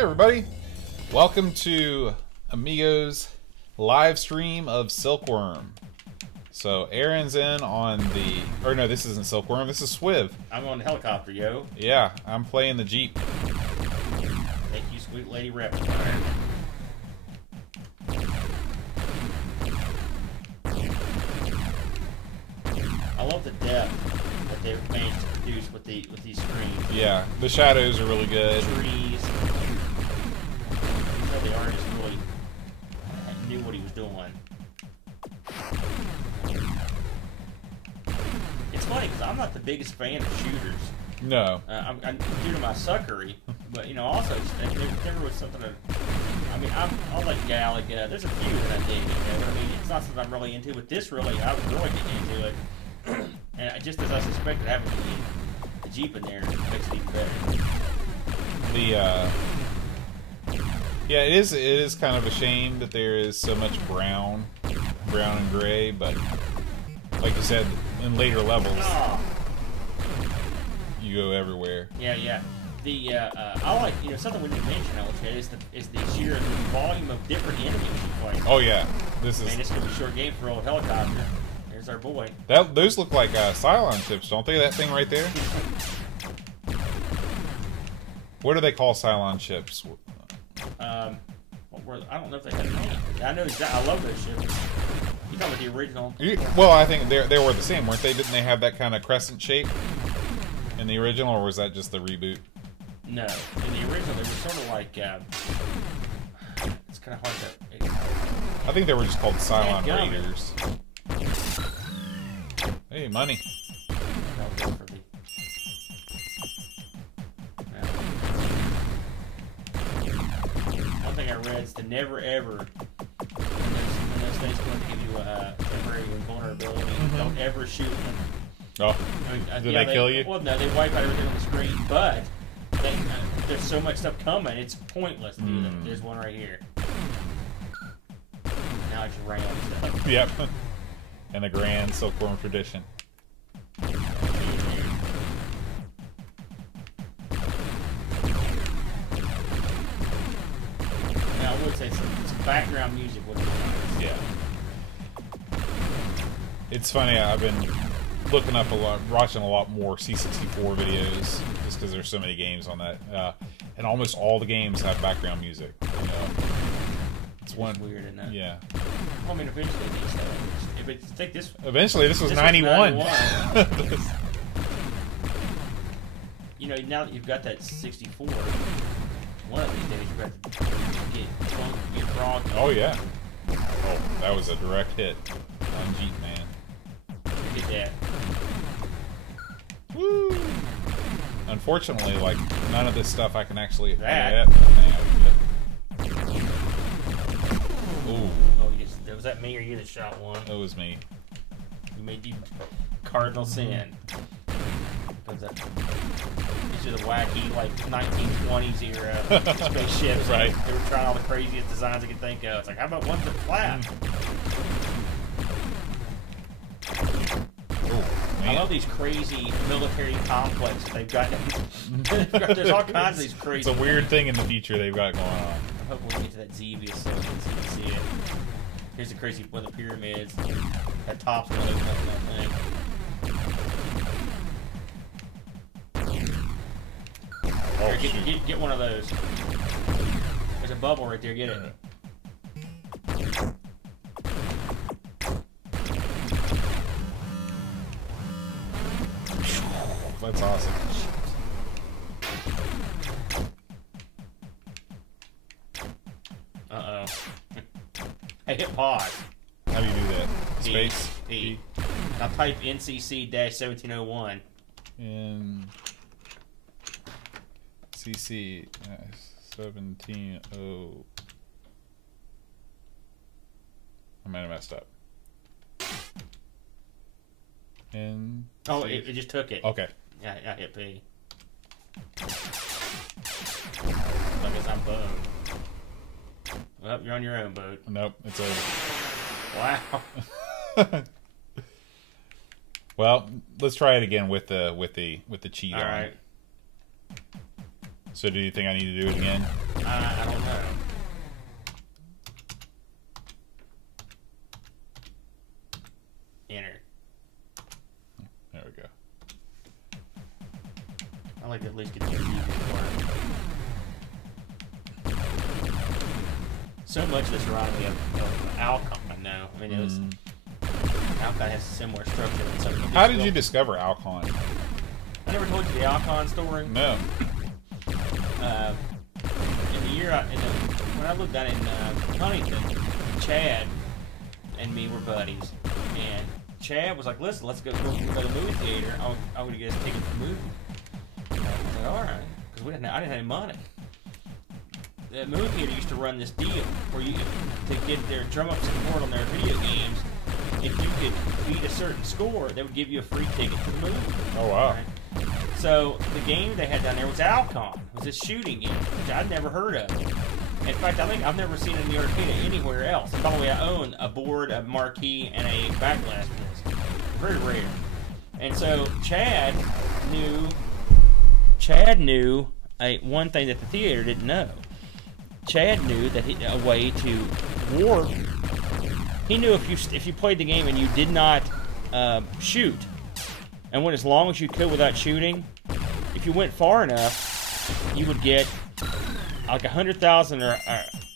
Hey everybody, welcome to Amigos live stream of Silkworm. So Aaron's in on the, or no, this isn't Silkworm, this is SWIV. I'm on the helicopter, yo. Yeah, I'm playing the Jeep. Thank you, sweet lady rapid fire. I love the depth that they've managed to produce with these screens. Yeah, the shadows are really good. Trees. You know the artist really knew what he was doing. It's funny because I'm not the biggest fan of shooters. No. I'm due to my suckery, but you know, also if there was something that, I mean, I'll like Galaga. There's a few that I dig. You know what I mean? It's not something I'm really into, but this really, I was really getting into it. And just as I suspected, having the Jeep in there makes it even better. Yeah, it is kind of a shame that there is so much brown and gray, but like you said, in later levels, you go everywhere. Yeah. I like, you know, something we didn't mention, I would say, is the sheer volume of different enemies you fight. Oh yeah, This is gonna be a short game for old helicopter. There's our boy. Those look like Cylon chips, don't they? That thing right there. What do they call Cylon chips? I don't know if they had a name. I know exactly. I love those ships. You talking about the original? Well, I think they were the same, weren't they? Didn't they have that kind of crescent shape in the original, or was that just the reboot? No, in the original they were sort of like. It's kind of hard to. I think they were just called Cylon Raiders. Hey, money. One thing I read is to never ever, when those things going to give you a temporary invulnerability, don't ever shoot them. Oh, I mean, did they kill you? Well, no, they wipe out everything on the screen, but there's so much stuff coming, it's pointless to do them. There's one right here. Now it's ram stuff. Yep. And the grand Silkworm tradition. Now, I would say some background music would be nice. Yeah. It's funny, I've been looking up a lot, watching a lot more C64 videos, just because there's so many games on that. And almost all the games have background music. You know? It's weird, isn't it? Yeah. Well, I mean, eventually these things. Eventually, this was 91. You know, now that you've got that 64, one of these days you've got to get frog. Oh yeah. Oh, that was a direct hit on Jeep, man. Get that. Woo! Unfortunately, like none of this stuff I can actually. That. Ooh. Oh, was that me or you that shot one? That was me. You made you cardinal sin. These are the wacky, like 1920s era spaceships. Right. They were trying all the craziest designs I could think of. It's like, how about ones that flap? I love these crazy military complexes they've got. There's all kinds of these crazy. It's a weird thing in the future they've got going on. I hope we'll get to that Xevious so you can see it. Here's the crazy one of the pyramids. That top's really nothing, I think. Oh, Here, get one of those. There's a bubble right there. Get it. That's awesome. Uh-oh. Hey, hit pause. How do you do that? Space? P. Now type NCC-1701. In CC 170. I might have messed up. And oh, it just took it. Okay. Yeah, I hit P. I guess I'm boned. Well, you're on your own, boat. Nope, it's over. Wow. Well, let's try it again with the cheat All on. right. So do you think I need to do it again? I don't know. Enter. There we go. I like to at least get the music part. So much of this reminded me of Alcon now. I mean, it was Alcon has a similar structure than some of the How did you discover Alcon? I never told you the Alcon story. No. In the year when I lived down in Huntington, Chad and me were buddies, and Chad was like, "Listen, let's go to the movie theater. I would get a ticket for the movie." And I was like, "All right," because I didn't have any money. The movie theater used to run this deal where you, to get their drum up support on their video games, if you could beat a certain score, they would give you a free ticket to the movie. Oh wow! Right? So the game they had down there was Alcon. It was a shooting game, which I'd never heard of. In fact, I think I've never seen it in the arcade anywhere else. And by the way, I own a board, a marquee, and a backglass disc. Very rare. And so Chad knew one thing that the theater didn't know. Chad knew that a way to warp. He knew if you played the game and you did not shoot, and went as long as you could without shooting, if you went far enough, you would get like 100,000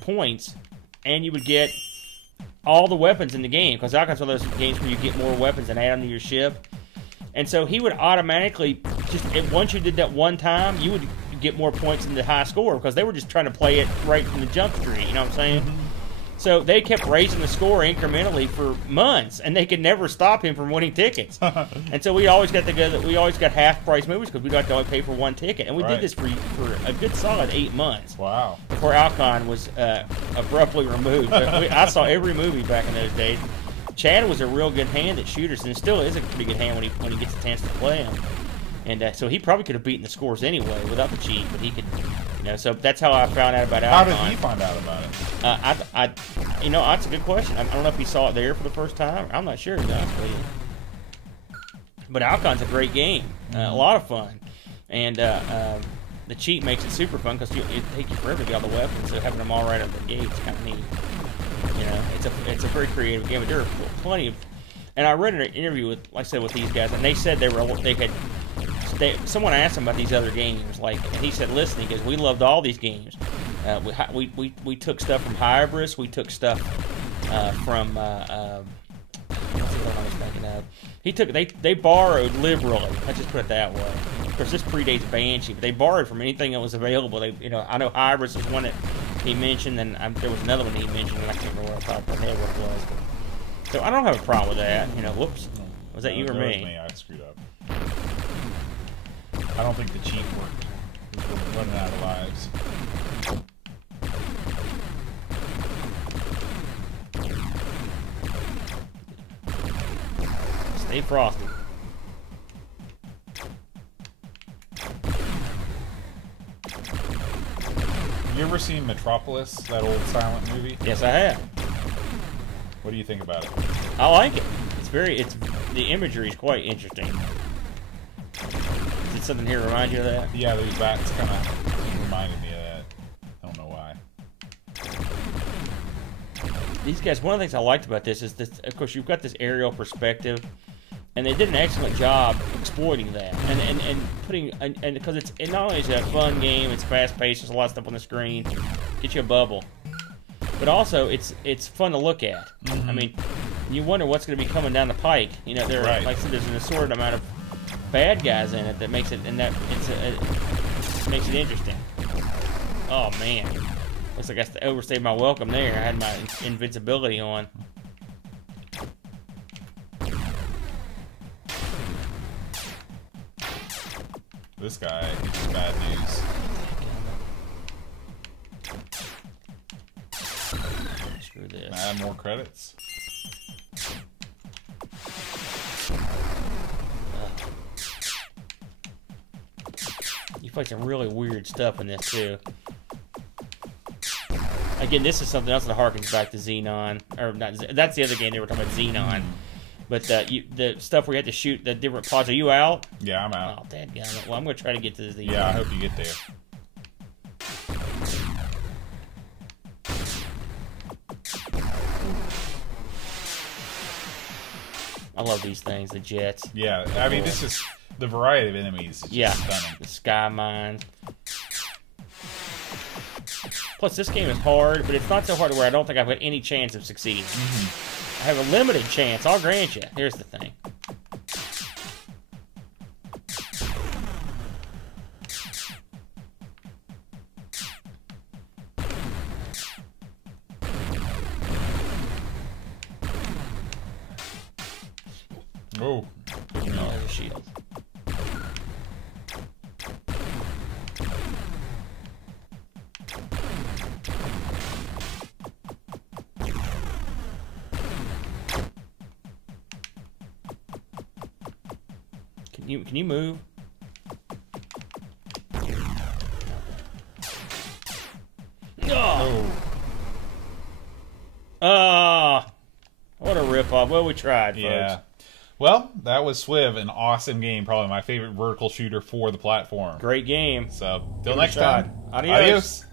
points, and you would get all the weapons in the game. Because Alcon's one of those games where you get more weapons and add them to your ship. And so he would automatically once you did that one time, you would get more points in the high score because they were just trying to play it right from the jump street. You know what I'm saying? Mm-hmm. So they kept raising the score incrementally for months, and they could never stop him from winning tickets. And so we always got half-price movies because we'd have to only pay for one ticket. And we did this for a good solid 8 months. Wow. Before Alcon was abruptly removed. But I saw every movie back in those days. Chad was a real good hand at shooters, and still is a pretty good hand when he gets a chance to play them. And so he probably could have beaten the scores anyway without the cheat, but he could, so that's how I found out about Alcon. How did he find out about it? That's a good question. I don't know if he saw it there for the first time. I'm not sure, to be honest with you. But Alcon's a great game. A lot of fun. And the cheat makes it super fun because it takes you forever to get all the weapons, so having them all right out the gate is kind of neat. It's a very creative game, but there are plenty of... And I read an interview with these guys, and they said someone asked him about these other games, and he said, "Listen," he goes, "we loved all these games. We took stuff from Hybris, we took stuff from what's the other one I was thinking of? They borrowed liberally. Let's just put it that way. Of course, this predates Banshee, but they borrowed from anything that was available. I know Hybris was one that he mentioned, and there was another one he mentioned, and I can't remember what I what it was. So I don't have a problem with that. Whoops, was that you or me? That was me. I screwed up. I don't think the cheat worked. We're running out of lives. Stay frosty. You ever seen Metropolis, that old silent movie? Yes, I have. What do you think about it? I like it. The imagery is quite interesting. Did something here remind you of that? Yeah, those bats kind of reminded me of that. I don't know why. These guys, one of the things I liked about this is this, of course, you've got this aerial perspective, and they did an excellent job exploiting that and putting, and because it not only is it a fun game, it's fast paced, there's a lot of stuff on the screen, get you a bubble, but also it's fun to look at. Mm-hmm. I mean, you wonder what's going to be coming down the pike. There are, like I said, there's an assorted amount of bad guys in it that makes it, and that makes it interesting. Oh man, looks like I overstayed my welcome there. I had my invincibility on. This guy is bad news. Screw this. Add more credits. You find some really weird stuff in this too. Again, this is something else that harkens back to Xenon, or not. That's the other game they were talking about, Xenon. But the stuff where you had to shoot the different pods. Are you out? Yeah, I'm out. Oh, dadgummit. Well, I'm going to try to get to the... Yeah, I hope you get there. I love these things, the jets. Yeah, I mean, this is the variety of enemies is just stunning. The sky mines. Plus, this game is hard, but it's not so hard where I don't think I've got any chance of succeeding. I have a limited chance, I'll grant you. Here's the thing. Oh. No, there's a shield. Can you move? Oh. What a ripoff. Well, we tried, folks. Yeah. Well, that was SWIV, an awesome game. Probably my favorite vertical shooter for the platform. Great game. So, till next time. Adios.